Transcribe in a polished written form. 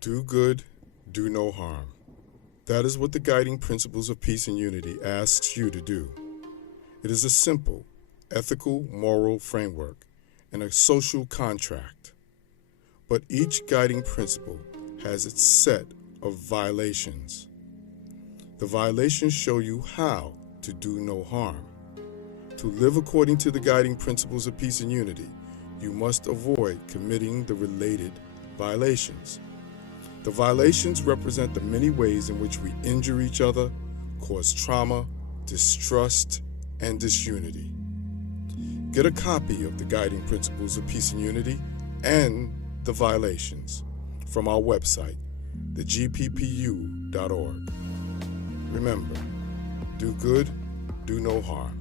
Do good, do no harm. That is what the guiding principles of peace and unity asks you to do. It is a simple, ethical, moral framework and a social contract. But each guiding principle has its set of violations. The violations show you how to do no harm. To live according to the guiding principles of peace and unity, you must avoid committing the related violations. The violations represent the many ways in which we injure each other, cause trauma, distrust, and disunity. Get a copy of the Guiding Principles of Peace and Unity and the Violations from our website, thegppu.org. Remember, do good, do no harm.